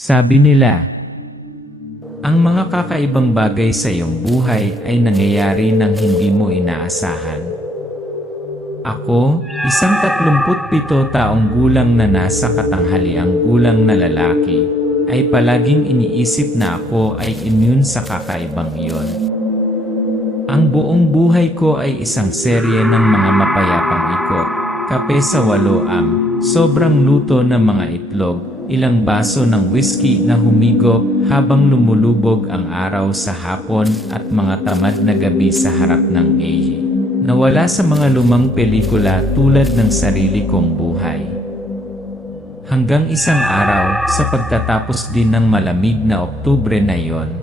Sabi nila, ang mga kakaibang bagay sa iyong buhay ay nangyayari nang hindi mo inaasahan. Ako, isang 37 taong gulang na nasa katanghaliang gulang na lalaki, ay palaging iniisip na ako ay immune sa kakaibang iyon. Ang buong buhay ko ay isang serye ng mga mapayapang ikot, kape sa waloam, sobrang luto ng mga itlog, ilang baso ng whiskey na humigop habang lumulubog ang araw sa hapon at mga tamad na gabi sa harap ng AE. Nawala sa mga lumang pelikula tulad ng sarili kong buhay. Hanggang isang araw, sa pagtatapos din ng malamig na Oktubre na iyon,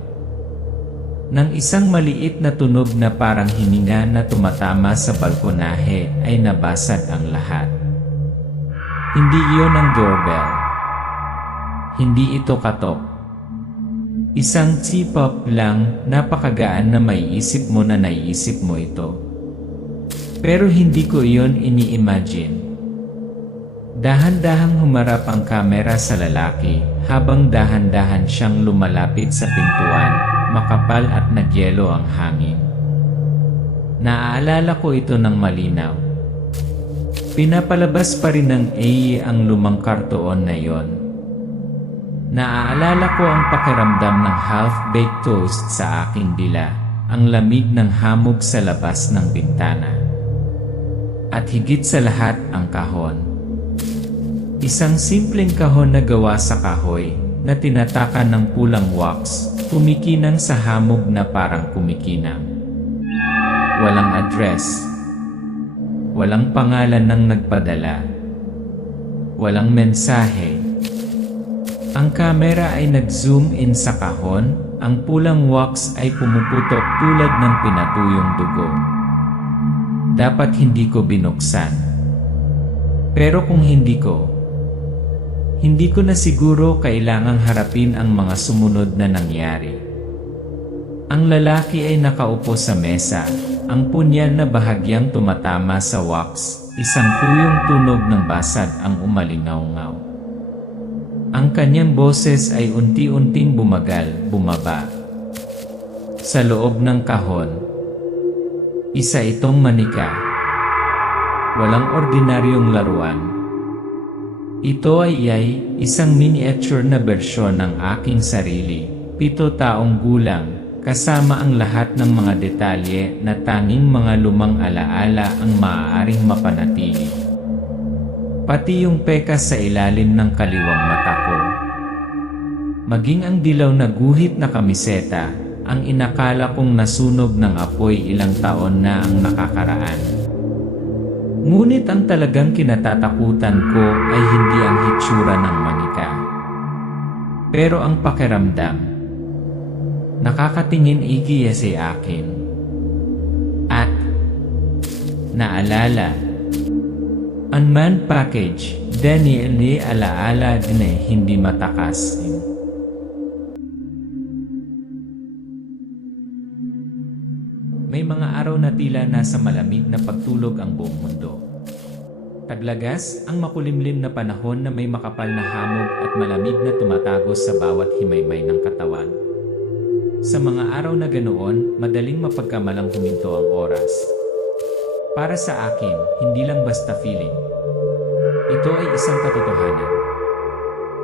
nang isang maliit na tunog na parang hininga na tumatama sa balkonahe ay nabasag ang lahat. Hindi iyon ang doorbell. Hindi ito katok. Isang tip-up lang, napakagaan na maiisip mo na naiisip mo ito. Pero hindi ko iyon ini-imagine. Dahan-dahang humarap ang kamera sa lalaki habang dahan-dahan siyang lumalapit sa pintuan, makapal at nagyelo ang hangin. Naaalala ko ito ng malinaw. Pinapalabas pa rin ng AE ang lumang kartoon na iyon. Naaalala ko ang pakiramdam ng half-baked toast sa aking dila, ang lamig ng hamog sa labas ng bintana. At higit sa lahat ang kahon. Isang simpleng kahon na gawa sa kahoy, na tinatakan ng pulang wax, kumikinang sa hamog na parang kumikinang. Walang address. Walang pangalan ng nagpadala. Walang mensahe. Ang kamera ay nag-zoom in sa kahon, ang pulang wax ay pumuputok tulad ng pinatuyong dugo. Dapat hindi ko binuksan. Pero kung hindi ko na siguro kailangang harapin ang mga sumunod na nangyari. Ang lalaki ay nakaupo sa mesa, ang punyan na bahagyang tumatama sa wax, isang tuyong tunog ng basag ang umalingaw-ngaw. Ang kanyang boses ay unti-unting bumaba. Sa loob ng kahon, isa itong manika. Walang ordinaryong laruan. Ito ay isang miniature na bersyon ng aking sarili, 7 taong gulang, kasama ang lahat ng mga detalye na tanging mga lumang alaala ang maaaring mapanatili. Pati yung pekas sa ilalim ng kaliwang mata ko. Maging ang dilaw na guhit na kamiseta, ang inakala kong nasunog ng apoy ilang taon na ang nakakaraan. Ngunit ang talagang kinatatakutan ko ay hindi ang hitsura ng manika. Pero ang pakiramdam. Nakakatingin igiya sa akin. At naalala. Unmanned package, Daniel ni alaala din hindi matakas. May mga araw na tila nasa malamig na pagtulog ang buong mundo. Taglagas, ang makulimlim na panahon na may makapal na hamog at malamig na tumatagos sa bawat himaymay ng katawan. Sa mga araw na ganoon, madaling mapagkamalang huminto ang oras. Para sa akin, hindi lang basta feeling. Ito ay isang katotohanan.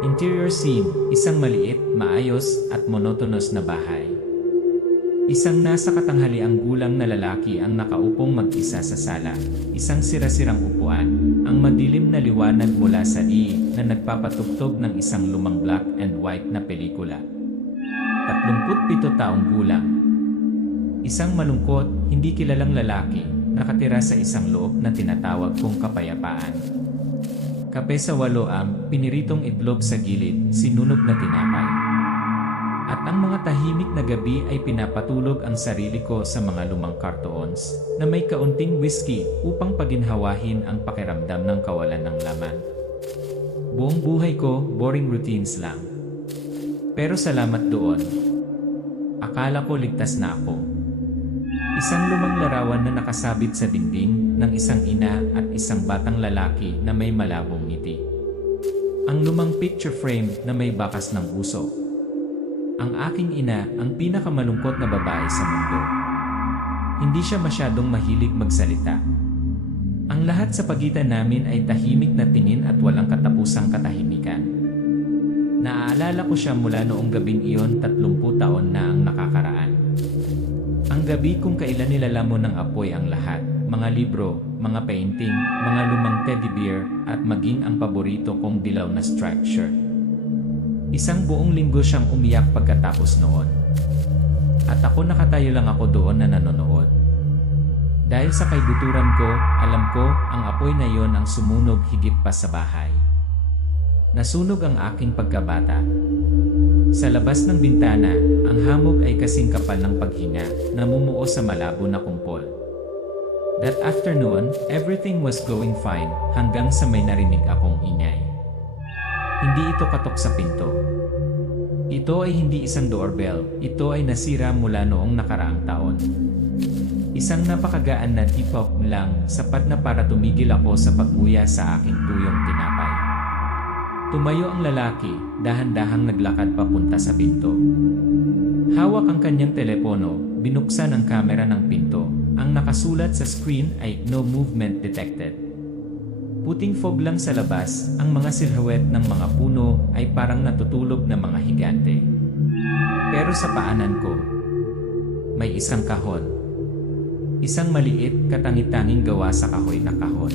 Interior scene, isang maliit, maayos at monotonous na bahay. Isang nasa katanghaliang gulang na lalaki ang nakaupong mag-isa sa sala. Isang sira-sirang upuan, ang madilim na liwanag mula sa na nagpapatugtog ng isang lumang black and white na pelikula. 37 taong gulang. Isang malungkot, hindi kilalang lalaki, nakatira sa isang loob na tinatawag kong kapayapaan. Kape sa waloam, piniritong itlog sa gilid, sinunog na tinapay. At ang mga tahimik na gabi ay pinapatulog ang sarili ko sa mga lumang cartoons na may kaunting whiskey upang paginhawahin ang pakiramdam ng kawalan ng laman. Buong buhay ko, boring routines lang. Pero salamat doon. Akala ko ligtas na ako. Isang lumang larawan na nakasabit sa dingding ng isang ina at isang batang lalaki na may malabong ngiti. Ang lumang picture frame na may bakas ng puso. Ang aking ina, ang pinakamalungkot na babae sa mundo. Hindi siya masyadong mahilig magsalita. Ang lahat sa pagitan namin ay tahimik na tingin at walang katapusang katahimikan. Naaalala ko siya mula noong gabing iyon, 30 taon na ang nakakaraan. Ang gabi kung kailan nilalamon ng apoy ang lahat, mga libro, mga painting, mga lumang teddy bear, at maging ang paborito kong dilaw na striped shirt. Isang buong linggo siyang umiyak pagkatapos noon. At ako nakatayo lang ako doon na nanonood. Dahil sa kaibuturan ko, alam ko, ang apoy na yon ang sumunog higit pa sa bahay. Nasunog ang aking pagkabata. Sa labas ng bintana, ang hamog ay kasing kapal ng paghinga, namumuo sa malabo na kumpol. That afternoon, everything was going fine hanggang sa may narinig akong ingay. Hindi ito katok sa pinto. Ito ay hindi isang doorbell, ito ay nasira mula noong nakaraang taon. Isang napakagaan na tip-up lang, sapat na para tumigil ako sa pagmuya sa aking tuyong tinapay. Tumayo ang lalaki, dahan-dahang naglakad papunta sa pinto. Hawak ang kanyang telepono, binuksan ang kamera ng pinto. Ang nakasulat sa screen ay "No movement detected". Puting fog lang sa labas, ang mga silhouette ng mga puno ay parang natutulog na mga higante. Pero sa paanan ko, may isang kahon. Isang maliit, katangi-tanging gawa sa kahoy na kahon.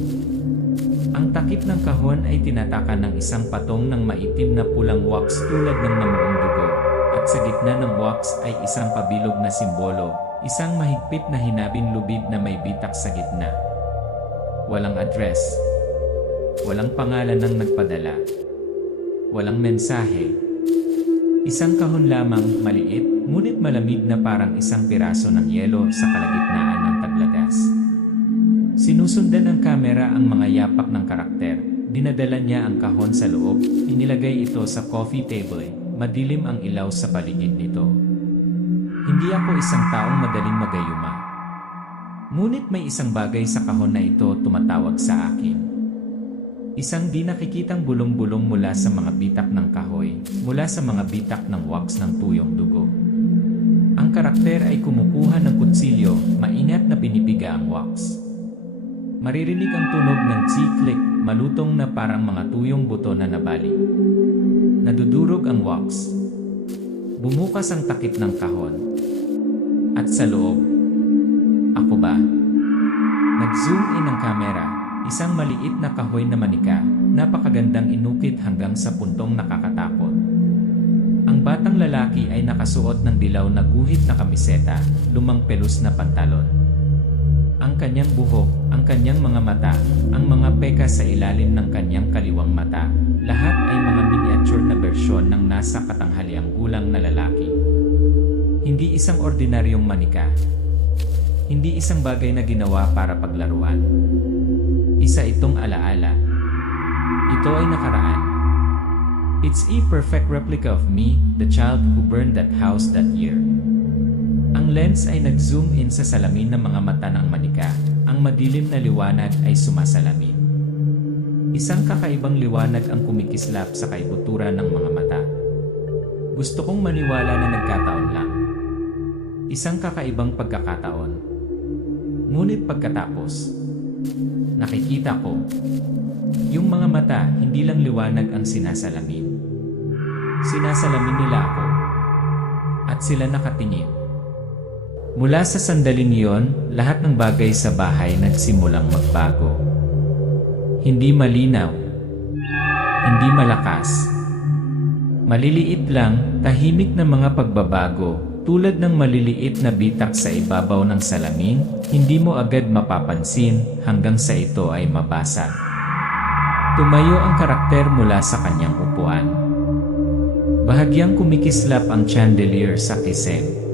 Ang takip ng kahon ay tinatakan ng isang patong ng maitim na pulang wax tulad ng namuong dugo, at sa gitna ng wax ay isang pabilog na simbolo, isang mahigpit na hinabing lubid na may bitak sa gitna. Walang address. Walang pangalan ng nagpadala. Walang mensahe. Isang kahon lamang, maliit, ngunit malamig na parang isang piraso ng yelo sa kalagitnaan ng taglagas. Sinusundan ng kamera ang mga yapak ng karakter. Dinadala niya ang kahon sa loob, inilagay ito sa coffee table. Madilim ang ilaw sa paligid nito. Hindi ako isang taong madaling magayuma. Ngunit may isang bagay sa kahon na ito tumatawag sa akin. Isang di nakikitang bulong-bulong mula sa mga bitak ng kahoy, mula sa mga bitak ng wax ng tuyong dugo. Ang karakter ay kumukuha ng kutsilyo, maingat na pinipiga ang wax. Maririnig ang tunog ng click, malutong na parang mga tuyong buto na nabali. Nadudurog ang wax. Bumukas ang takip ng kahon. At sa loob, ako ba? Nag-zoom in ang kamera, isang maliit na kahoy na manika, napakagandang inukit hanggang sa puntong nakakatakot. Ang batang lalaki ay nakasuot ng dilaw na guhit na kamiseta, lumang pelus na pantalon. Ang kanyang buhok, ang kanyang mga mata, ang mga peka sa ilalim ng kanyang kaliwang mata, lahat ay mga miniature na bersyon ng nasa katanghaliang gulang na lalaki. Hindi isang ordinaryong manika. Hindi isang bagay na ginawa para paglaruan. Isa itong alaala. Ito ay nakaraan. It's a perfect replica of me, the child who burned that house that year. Ang lens ay nag-zoom in sa salamin ng mga mata ng manika. Ang madilim na liwanag ay sumasalamin. Isang kakaibang liwanag ang kumikislap sa kaibuturan ng mga mata. Gusto kong maniwala na nagkataon lang. Isang kakaibang pagkakataon. Ngunit pagkatapos, nakikita ko, yung mga mata hindi lang liwanag ang sinasalamin. Sinasalamin nila ako. At sila nakatingin. Mula sa sandaling iyon, lahat ng bagay sa bahay nagsimulang magbago. Hindi malinaw. Hindi malakas. Maliliit lang, tahimik na mga pagbabago, tulad ng maliliit na bitak sa ibabaw ng salamin, hindi mo agad mapapansin hanggang sa ito ay mabasag. Tumayo ang karakter mula sa kanyang upuan. Bahagyang kumikislap ang chandelier sa kisame.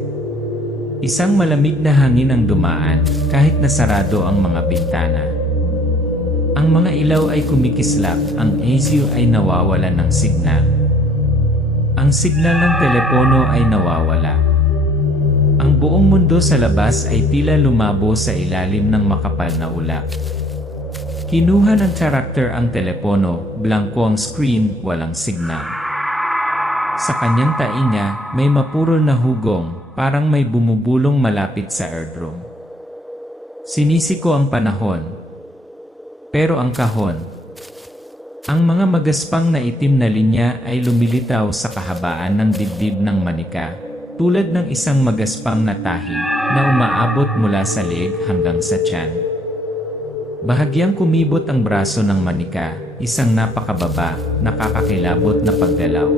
Isang malamig na hangin ang dumaan kahit nasarado ang mga bintana. Ang mga ilaw ay kumikislap, ang AC ay nawawalan ng signal. Ang signal ng telepono ay nawawala. Ang buong mundo sa labas ay tila lumabo sa ilalim ng makapal na ulap. Kinuha ng karakter ang telepono, blanko ang screen, walang signal. Sa kanyang tainga, may mapurol na hugong, parang may bumubulong malapit sa airdrome. Sinisi ko ang panahon. Pero ang kahon. Ang mga magaspang na itim na linya ay lumilitaw sa kahabaan ng dibdib ng manika, tulad ng isang magaspang na tahi na umaabot mula sa leeg hanggang sa tiyan. Bahagyang kumibot ang braso ng manika, isang napakababa, nakakakilabot na paggalaw.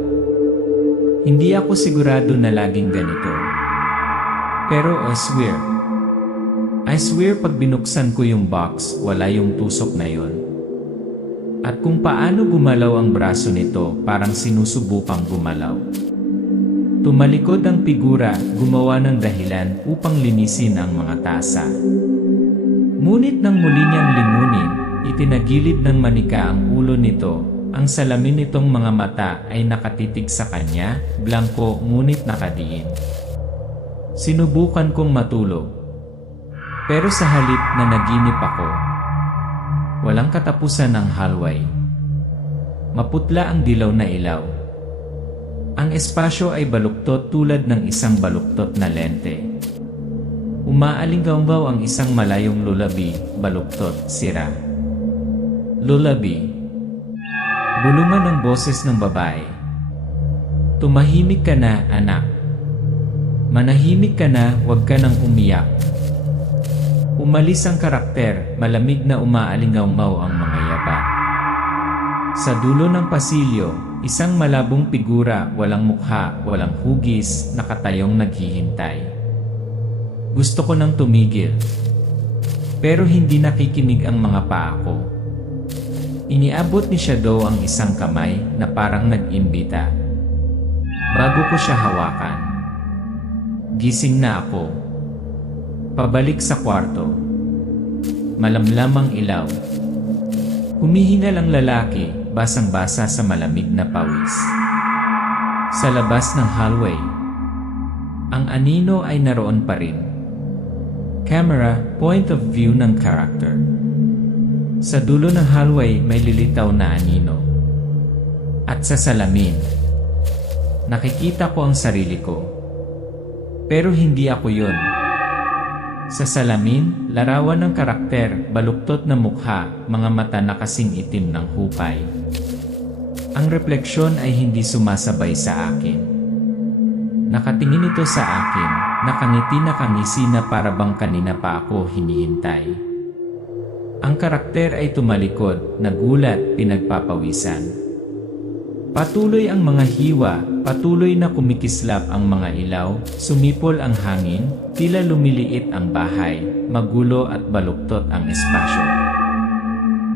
Hindi ako sigurado na laging ganito. Pero I swear pag binuksan ko yung box, wala yung tusok na yon. At kung paano gumalaw ang braso nito, parang sinusubukang gumalaw. Tumalikod ang figura, gumawa ng dahilan upang linisin ang mga tasa. Ngunit nang muli niyang lingunin, itinagilid ng manika ang ulo nito. Ang salamin nitong mga mata ay nakatitig sa kanya, blanko ngunit nakadiin. Sinubukan kong matulog. Pero sa halip na naginip ako, walang katapusan ang hallway. Maputla ang dilaw na ilaw. Ang espasyo ay baluktot tulad ng isang baluktot na lente. Umaalinggaw ang isang malayong lullaby, baluktot, sira. Lullaby. Bulungan ng boses ng babae. Tumahimik ka na, anak. Manahimik ka na, huwag ka nang umiyak. Umalis ang karakter, malamig na umaalingaw ang mga yaba. Sa dulo ng pasilyo, isang malabong figura, walang mukha, walang hugis, nakatayong naghihintay. Gusto ko nang tumigil. Pero hindi nakikinig ang mga paa ko. Iniabot ni Shadow ang isang kamay na parang nag-imbita. Bago ko siya hawakan. Gising na ako. Pabalik sa kwarto. Malamlam ang ilaw. Humihingal ang lalaki, basang-basa sa malamig na pawis. Sa labas ng hallway, ang anino ay naroon pa rin. Camera, point of view ng character. Sa dulo ng hallway may lilitaw na anino. At sa salamin, nakikita ko ang sarili ko. Pero hindi ako yun. Sa salamin, larawan ng karakter, baluktot na mukha, mga mata na kasing itim ng hupay. Ang refleksyon ay hindi sumasabay sa akin. Nakatingin ito sa akin, nakangiti na para bang kanina pa ako hinihintay. Ang karakter ay tumalikod, nagulat, pinagpapawisan. Patuloy ang mga hiwa, patuloy na kumikislap ang mga ilaw, sumipol ang hangin, tila lumiliit ang bahay, magulo at baluktot ang espasyo.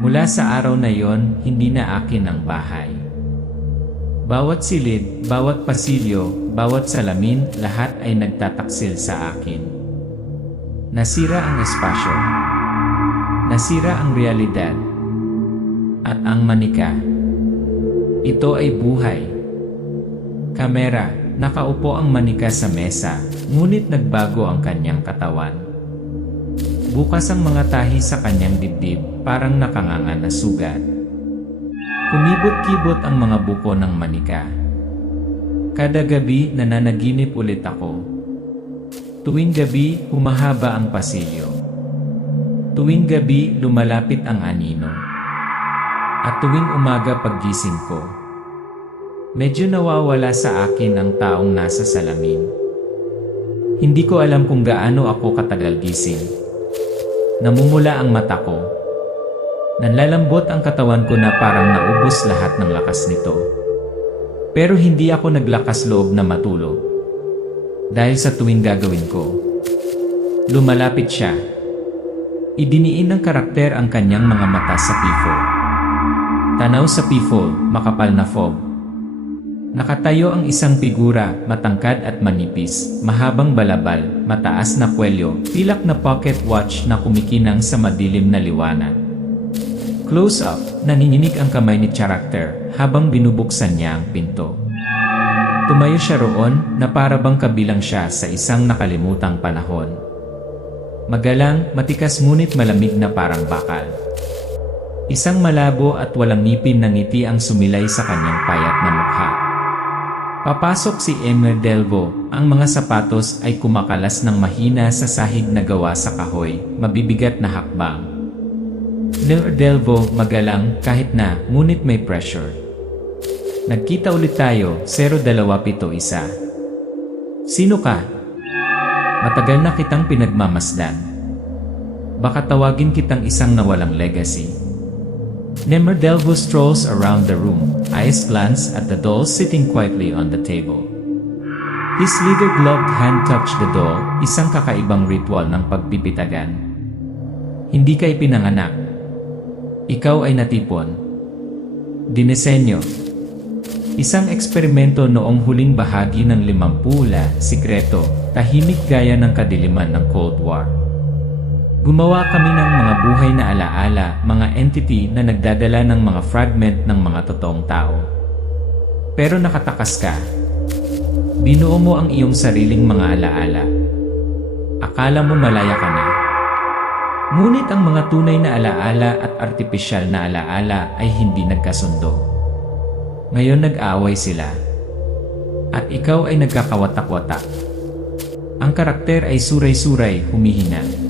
Mula sa araw na yon, hindi na akin ang bahay. Bawat silid, bawat pasilyo, bawat salamin, lahat ay nagtataksil sa akin. Nasira ang espasyo. Nasira ang realidad. At ang manika. Ito ay buhay. Kamera, nakaupo ang manika sa mesa, ngunit nagbago ang kanyang katawan. Bukas ang mga tahi sa kanyang dibdib, parang nakanganga na sugat. Kumibot-kibot ang mga buko ng manika. Kada gabi nananaginip ulit ako. Tuwing gabi, humahaba ang pasilyo. Tuwing gabi, lumalapit ang anino. At tuwing umaga paggising ko, medyo nawawala sa akin ang taong nasa salamin. Hindi ko alam kung gaano ako katagal gising. Namumula ang mata ko. Nanlalambot ang katawan ko na parang naubos lahat ng lakas nito. Pero hindi ako naglakas loob na matulog. Dahil sa tuwing gagawin ko, lumalapit siya. Idiniin ng karakter ang kanyang mga mata sa peephole. Tanaw sa peephole, makapal na fog. Nakatayo ang isang figura, matangkad at manipis, mahabang balabal, mataas na kwelyo, pilak na pocket watch na kumikinang sa madilim na liwanag. Close up, nanginginig ang kamay ni karakter habang binubuksan niya ang pinto. Tumayo siya roon na para bang kabilang siya sa isang nakalimutang panahon. Magalang, matikas ngunit malamig na parang bakal. Isang malabo at walang ngipin na ngiti ang sumilay sa kanyang payat na mukha. Papasok si Emer Delvo, ang mga sapatos ay kumakalas ng mahina sa sahig na gawa sa kahoy, mabibigat na hakbang. Emer Delvo magalang kahit na, ngunit may pressure. Nagkita ulit tayo, 0271. Sino ka? Matagal na kitang pinagmamasdan. Baka tawagin kitang isang nawalang legacy. Emer Delvo strolls around the room, eyes glance at the doll sitting quietly on the table. His leather-gloved hand touched the doll, isang kakaibang ritual ng pagpipitagan. Hindi ka ipinanganak. Ikaw ay natipon. Dinesenyo. Isang eksperimento noong huling bahagi ng 50, sikreto, tahimik gaya ng kadiliman ng Cold War. Gumawa kami ng mga buhay na alaala, mga entity na nagdadala ng mga fragment ng mga totoong tao. Pero nakatakas ka. Binuo mo ang iyong sariling mga alaala. Akala mo malaya ka na. Ngunit ang mga tunay na alaala at artipisyal na alaala ay hindi nagkasundo. Ngayon nag-aaway sila. At ikaw ay nagkakawatak-watak. Ang karakter ay suray-suray, humihina.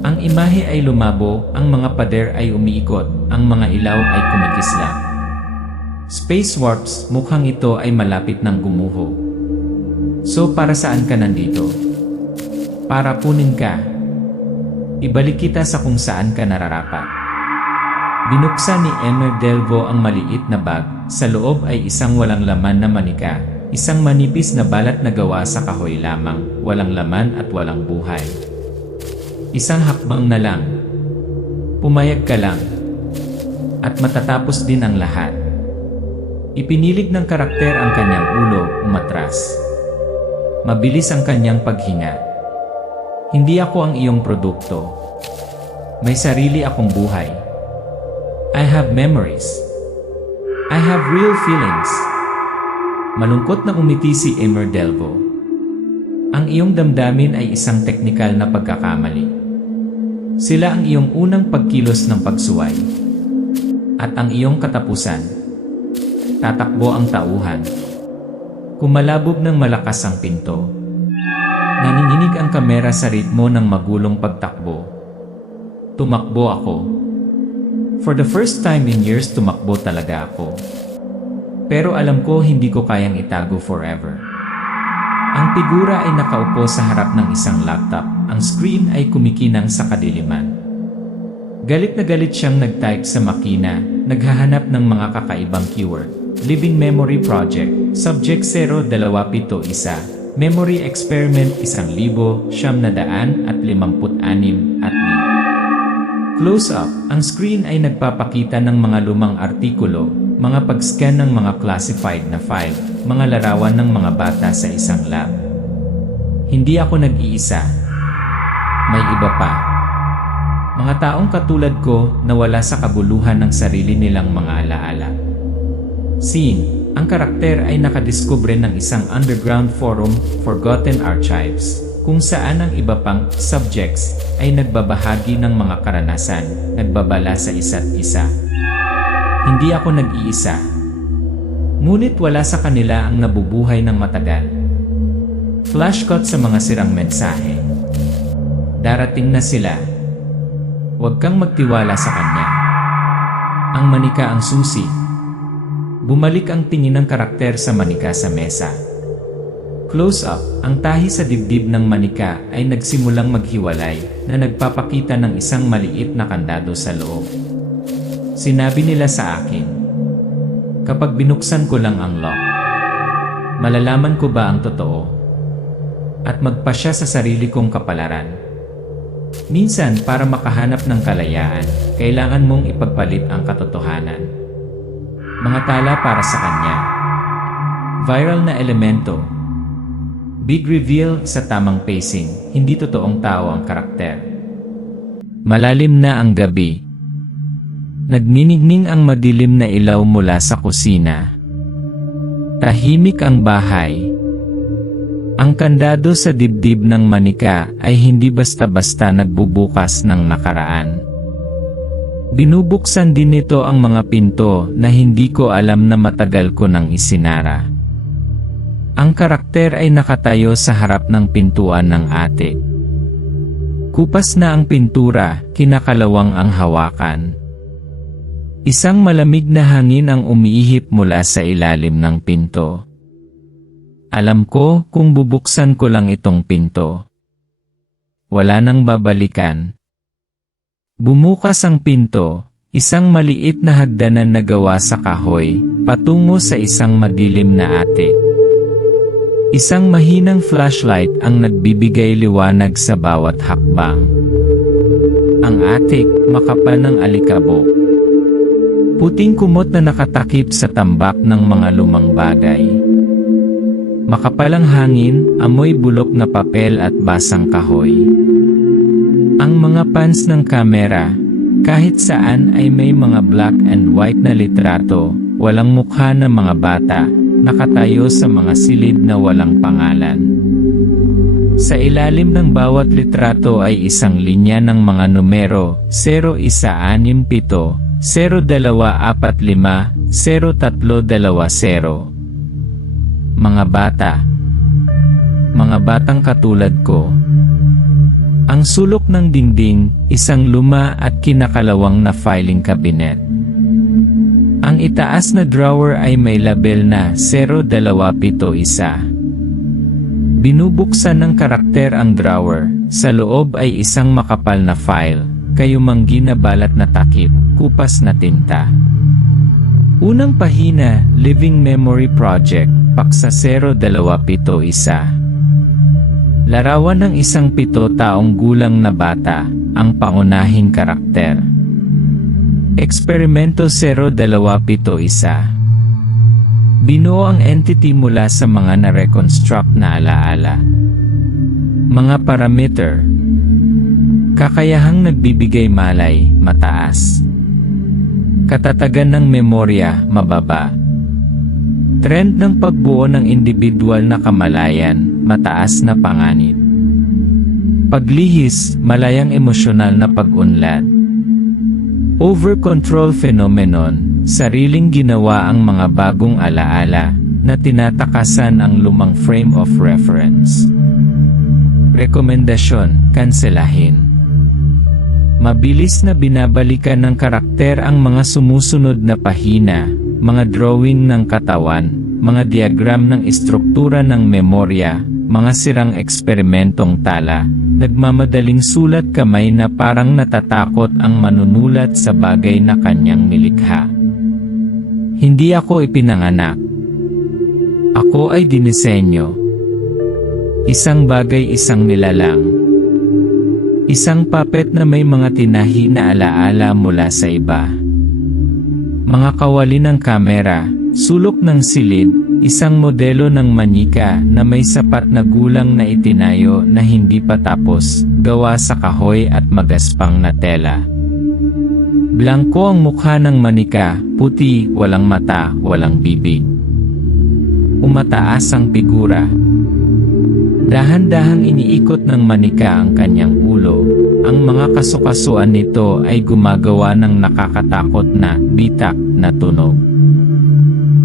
Ang imahe ay lumabo, ang mga pader ay umiikot, ang mga ilaw ay kumikislap. Space warps, mukhang ito ay malapit ng gumuho. So para saan ka nandito? Para punin ka. Ibalik kita sa kung saan ka nararapat. Binuksan ni Emer Delvo ang maliit na bag, sa loob ay isang walang laman na manika, isang manipis na balat na gawa sa kahoy lamang, walang laman at walang buhay. Isang hakbang na lang. Pumayag ka lang. At matatapos din ang lahat. Ipinilit ng karakter ang kanyang ulo, umatras. Mabilis ang kanyang paghinga. Hindi ako ang iyong produkto. May sarili akong buhay. I have memories. I have real feelings. Malungkot na umiti si Emer Delvo. Ang iyong damdamin ay isang teknikal na pagkakamali. Sila ang iyong unang pagkilos ng pagsuway. At ang iyong katapusan. Tatakbo ang tauhan. Kumalabog ng malakas ang pinto. Nanginginig ang kamera sa ritmo ng magulong pagtakbo. Tumakbo ako. For the first time in years tumakbo talaga ako. Pero alam ko hindi ko kayang itago forever. Ang figura ay nakaupo sa harap ng isang laptop. Ang screen ay kumikinang sa kadiliman. Galit na galit siyang nag-type sa makina, naghahanap ng mga kakaibang keyword. Living Memory Project, Subject 0271, Memory Experiment 1,956 at di. Close up, ang screen ay nagpapakita ng mga lumang artikulo, mga pag-scan ng mga classified na file, mga larawan ng mga bata sa isang lab. Hindi ako nag-iisa. May iba pa. Mga taong katulad ko na wala sa kabuluhan ng sarili nilang mga alaala. Scene, ang karakter ay nakadiskubre ng isang underground forum, Forgotten Archives, kung saan ang iba pang subjects ay nagbabahagi ng mga karanasan, nagbabala sa isa't isa. Hindi ako nag-iisa. Ngunit wala sa kanila ang nabubuhay ng matagal. Flashcut sa mga sirang mensahe. Darating na sila. Huwag kang magtiwala sa kanya. Ang manika ang susi. Bumalik ang tingin ng karakter sa manika sa mesa. Close up, ang tahi sa dibdib ng manika ay nagsimulang maghiwalay na nagpapakita ng isang maliit na kandado sa loob. Sinabi nila sa akin, kapag binuksan ko lang ang lock, malalaman ko ba ang totoo? At magpasya sa sarili kong kapalaran. Minsan, para makahanap ng kalayaan, kailangan mong ipagpalit ang katotohanan. Mga tala para sa kanya. Viral na elemento. Big reveal sa tamang pacing, hindi totoong tao ang karakter. Malalim na ang gabi. Nagniningning ang madilim na ilaw mula sa kusina. Tahimik ang bahay. Ang kandado sa dibdib ng manika ay hindi basta-basta nagbubukas ng nakaraan. Binubuksan din nito ang mga pinto na hindi ko alam na matagal ko nang isinara. Ang karakter ay nakatayo sa harap ng pintuan ng attic. Kupas na ang pintura, kinakalawang ang hawakan. Isang malamig na hangin ang umiihip mula sa ilalim ng pinto. Alam ko kung bubuksan ko lang itong pinto, wala nang babalikan. Bumukas ang pinto, isang maliit na hagdanan na gawa sa kahoy, patungo sa isang madilim na attic. Isang mahinang flashlight ang nagbibigay liwanag sa bawat hakbang. Ang attic, makapal ng alikabok. Puting kumot na nakatakip sa tambak ng mga lumang bagay. Makapal ang hangin, amoy bulok na papel at basang kahoy. Ang mga pans ng kamera, kahit saan ay may mga black and white na litrato, walang mukha ng mga bata, nakatayo sa mga silid na walang pangalan. Sa ilalim ng bawat litrato ay isang linya ng mga numero, 0167, 0245, 0320. Mga bata. Mga batang katulad ko. Ang sulok ng dingding, isang luma at kinakalawang na filing cabinet. Ang itaas na drawer ay may label na 0271. Binubuksan ng karakter ang drawer, sa loob ay isang makapal na file, kayumanggi na balat na takip, kupas na tinta. Unang pahina, Living Memory Project, Paksa 0271. Larawan ng isang 7 taong gulang na bata, ang pangunahing karakter. Eksperimento 0271. Binuo ang entity mula sa mga na-reconstruct na alaala. Mga parameter. Kakayahang nagbibigay malay, mataas. Katatagan ng memorya, mababa. Trend ng pagbuo ng individual na kamalayan, mataas na panganib. Paglihis, malayang emosyonal na pag-unlad. Over-control phenomenon, sariling ginawa ang mga bagong alaala, na tinatakasan ang lumang frame of reference. Rekomendasyon, kanselahin. Mabilis na binabalikan ng karakter ang mga sumusunod na pahina, mga drawing ng katawan, mga diagram ng istruktura ng memorya, mga sirang eksperimentong tala, nagmamadaling sulat kamay na parang natatakot ang manunulat sa bagay na kanyang nilikha. Hindi ako ipinanganak. Ako ay dinisenyo. Isang bagay, isang nilalang. Isang puppet na may mga tinahi na alaala mula sa iba. Mga kawali ng kamera, sulok ng silid, isang modelo ng manika na may sapat na gulang na itinayo na hindi pa tapos, gawa sa kahoy at magaspang na tela. Blanko ang mukha ng manika, puti, walang mata, walang bibig. Umataas ang figura. Dahan-dahang iniikot ng manika ang kanyang ulo. Ang mga kasukasuan nito ay gumagawa ng nakakatakot na bitak na tunog.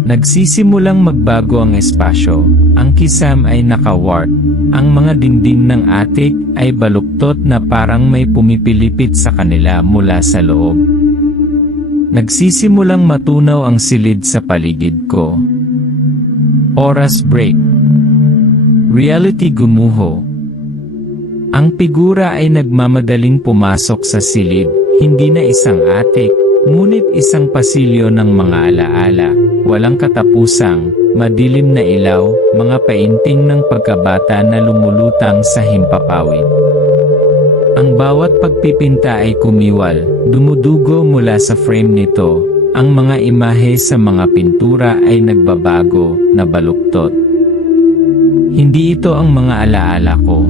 Nagsisimulang magbago ang espasyo. Ang kisam ay naka-warp. Ang mga dingding ng attic ay baluktot na parang may pumipilipit sa kanila mula sa loob. Nagsisimulang matunaw ang silid sa paligid ko. Oras break. Reality gumuho. Ang figura ay nagmamadaling pumasok sa silid, hindi na isang attic, ngunit isang pasilyo ng mga alaala, walang katapusang, madilim na ilaw, mga painting ng pagkabata na lumulutang sa himpapawid. Ang bawat pagpipinta ay kumiwal, dumudugo mula sa frame nito, ang mga imahe sa mga pintura ay nagbabago, nabaluktot. Hindi ito ang mga alaala ko.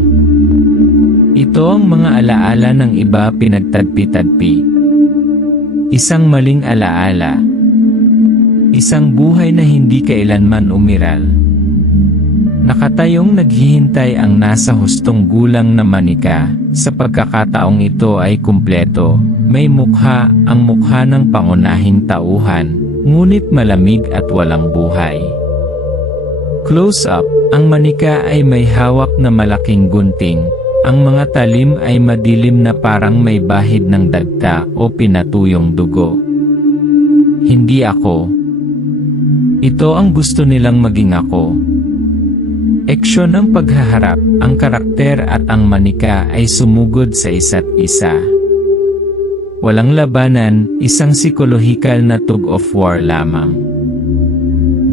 Ito ang mga alaala ng iba pinagtagpi-tagpi. Isang maling alaala. Isang buhay na hindi kailanman umiral. Nakatayong naghihintay ang nasa hustong gulang na manika, sa pagkakataong ito ay kumpleto. May mukha, ang mukha ng pangunahing tauhan, ngunit malamig at walang buhay. Close up, ang manika ay may hawak na malaking gunting. Ang mga talim ay madilim na parang may bahid ng dagta o pinatuyong dugo. Hindi ako. Ito ang gusto nilang maging ako. Aksyon ng paghaharap, ang karakter at ang manika ay sumugod sa isa't isa. Walang labanan, isang psikolohikal na tug of war lamang.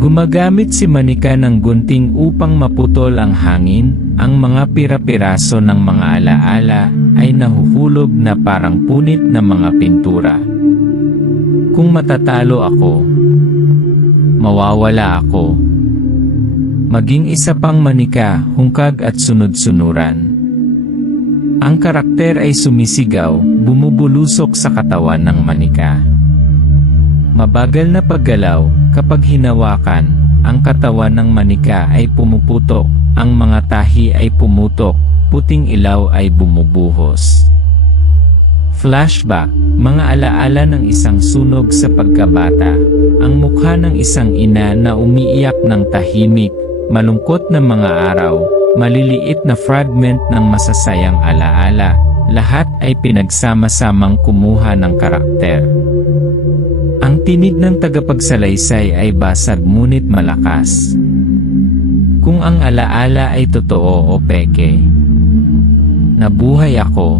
Gumagamit si manika ng gunting upang maputol ang hangin, ang mga pira-piraso ng mga alaala ay nahuhulog na parang punit na mga pintura. Kung matatalo ako, mawawala ako. Maging isa pang manika, hungkag at sunod-sunuran. Ang karakter ay sumisigaw, bumubulusok sa katawan ng manika. Mabagal na paggalaw, kapag hinawakan, ang katawan ng manika ay pumuputok, ang mga tahi ay pumutok, puting ilaw ay bumubuhos. Flashback, mga alaala ng isang sunog sa pagkabata, ang mukha ng isang ina na umiiyak ng tahimik, malungkot na mga araw, maliliit na fragment ng masasayang alaala, lahat ay pinagsama-samang kumuha ng karakter. Ang tinig ng tagapagsalaysay ay basag ngunit malakas. Kung ang alaala ay totoo o peke. Nabuhay ako.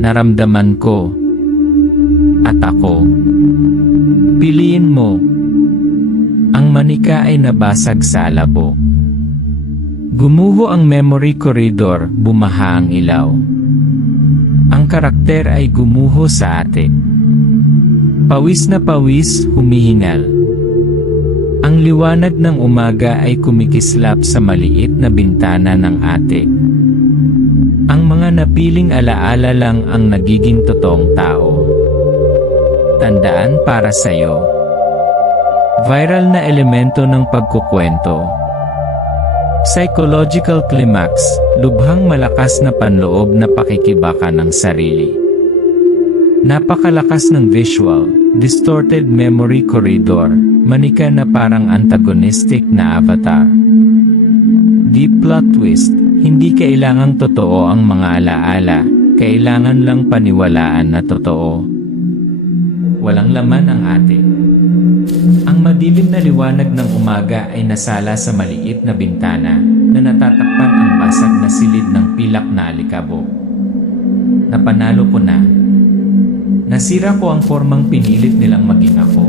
Naramdaman ko. At ako. Piliin mo. Ang manika ay nabasag sa alabo. Gumuho ang memory corridor, bumaha ang ilaw. Ang karakter ay gumuho sa atin. Pawis na pawis, humihingal. Ang liwanag ng umaga ay kumikislap sa maliit na bintana ng atik. Ang mga napiling alaala lang ang nagiging totoong tao. Tandaan para sa'yo. Viral na elemento ng pagkukwento. Psychological climax, lubhang malakas na panloob na pakikibaka ng sarili. Napakalakas ng visual, distorted memory corridor, manika na parang antagonistic na avatar. Deep plot twist, hindi kailangang totoo ang mga alaala, kailangan lang paniwalaan na totoo. Walang laman ang atin. Ang madilim na liwanag ng umaga ay nasala sa maliit na bintana na natatakpan ang basag na silid ng pilak na alikabok. Napanalo ko na. Nasira ko ang formang pinilit nilang maging ako.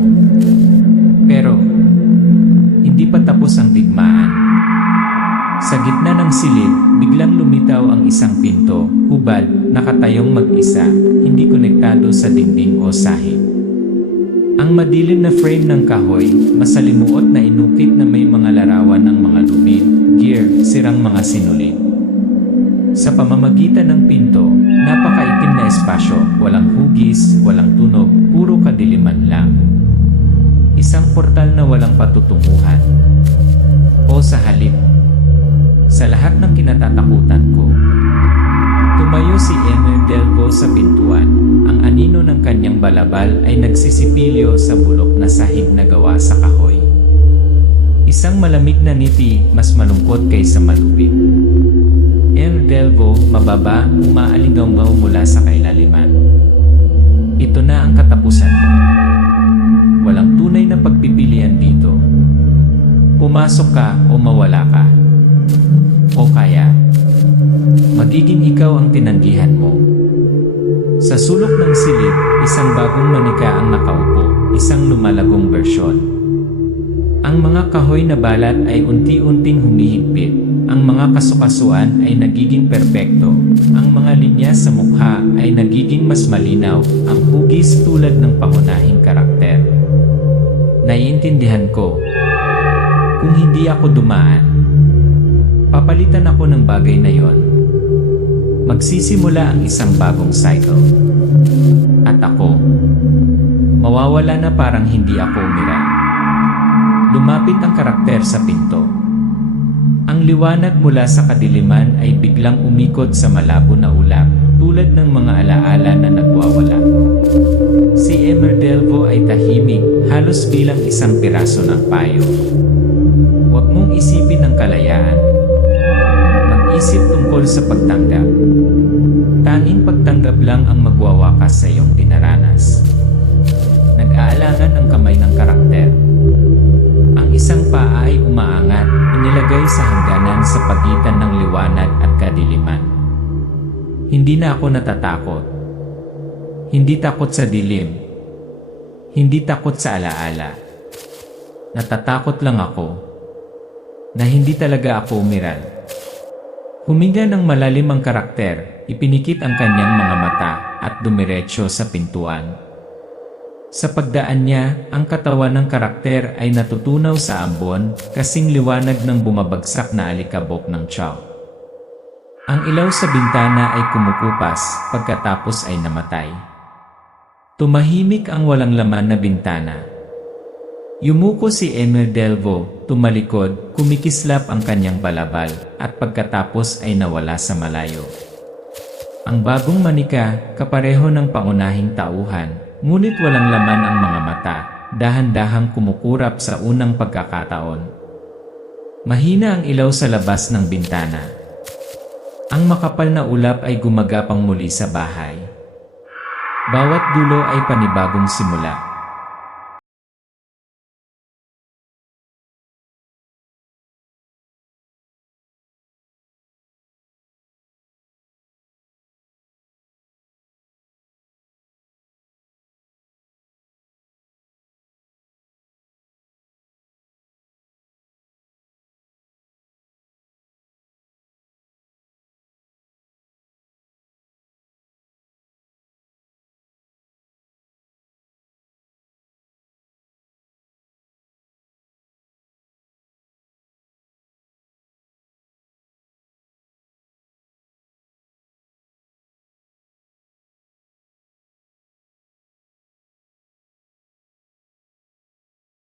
Pero, hindi pa tapos ang digmaan. Sa gitna ng silid, biglang lumitaw ang isang pinto, hubad, nakatayong mag-isa, hindi konektado sa dingding o sahig. Ang madilim na frame ng kahoy, masalimuot na inukit na may mga larawan ng mga lubid, gear, sirang mga sinulid. Sa pamamagitan ng pinto, napakaitim na espasyo, walang hugis, walang tunog, puro kadiliman lang. Isang portal na walang patutunguhan. O sa halip, sa lahat ng kinatatakutan ko, tumayo si Emil Delgo sa pintuan. Ang anino ng kanyang balabal ay nagsisipilyo sa bulok na sahig na gawa sa kahoy. Isang malamig na ngiti, mas malungkot kaysa malupit. Emil Delgo, mababa, umaalingaw-ngaw mula sa kailaliman. Ito na ang katapusan mo. Walang tunay na pagpipilian dito. Pumasok ka o mawala ka. O kaya, magiging ikaw ang tinanggihan mo. Sa sulok ng silid, isang bagong manika ang nakaupo, isang lumalagong bersyon. Ang mga kahoy na balat ay unti-unting humihigpit, ang mga kasukasuan ay nagiging perpekto, ang mga linya sa mukha ay nagiging mas malinaw, ang hugis tulad ng pangunahing karakter. Naiintindihan ko. Kung hindi ako dumaan, papalitan ako ng bagay na yon. Magsisimula ang isang bagong cycle. At ako, mawawala na parang hindi ako umira. Lumapit ang karakter sa pinto. Ang Ang liwanag mula sa kadiliman ay biglang umikot sa malabo na ulap, tulad ng mga alaala na nagwawala. Si Emerdelvo ay tahimik, halos bilang isang piraso ng payo. Huwag mong isipin ang kalayaan. Mag-isip tungkol sa pagtanggap. Tanging pagtanggap lang ang magwawakas sa iyong dinaranas. Nag-aalangan ang kamay ng karakter. Ang isang paa ay umaangat, inilagay sa hangganan sa pagitan ng liwanag at kadiliman. Hindi na ako natatakot. Hindi takot sa dilim. Hindi takot sa alaala. Natatakot lang ako na hindi talaga ako umiral. Huminga ng malalim ang karakter, ipinikit ang kanyang mga mata at dumiretso sa pintuan. Sa pagdaan niya, ang katawan ng karakter ay natutunaw sa ambon, kasing liwanag ng bumabagsak na alikabok ng tiyaw. Ang ilaw sa bintana ay kumukupas, pagkatapos ay namatay. Tumahimik ang walang laman na bintana. Yumuko si Emerdelvo, tumalikod, kumikislap ang kanyang balabal, at pagkatapos ay nawala sa malayo. Ang bagong manika, kapareho ng pangunahing tauhan, ngunit walang laman ang mga mata, dahan-dahang kumukurap sa unang pagkakataon. Mahina ang ilaw sa labas ng bintana. Ang makapal na ulap ay gumagapang muli sa bahay. Bawat dulo ay panibagong simula.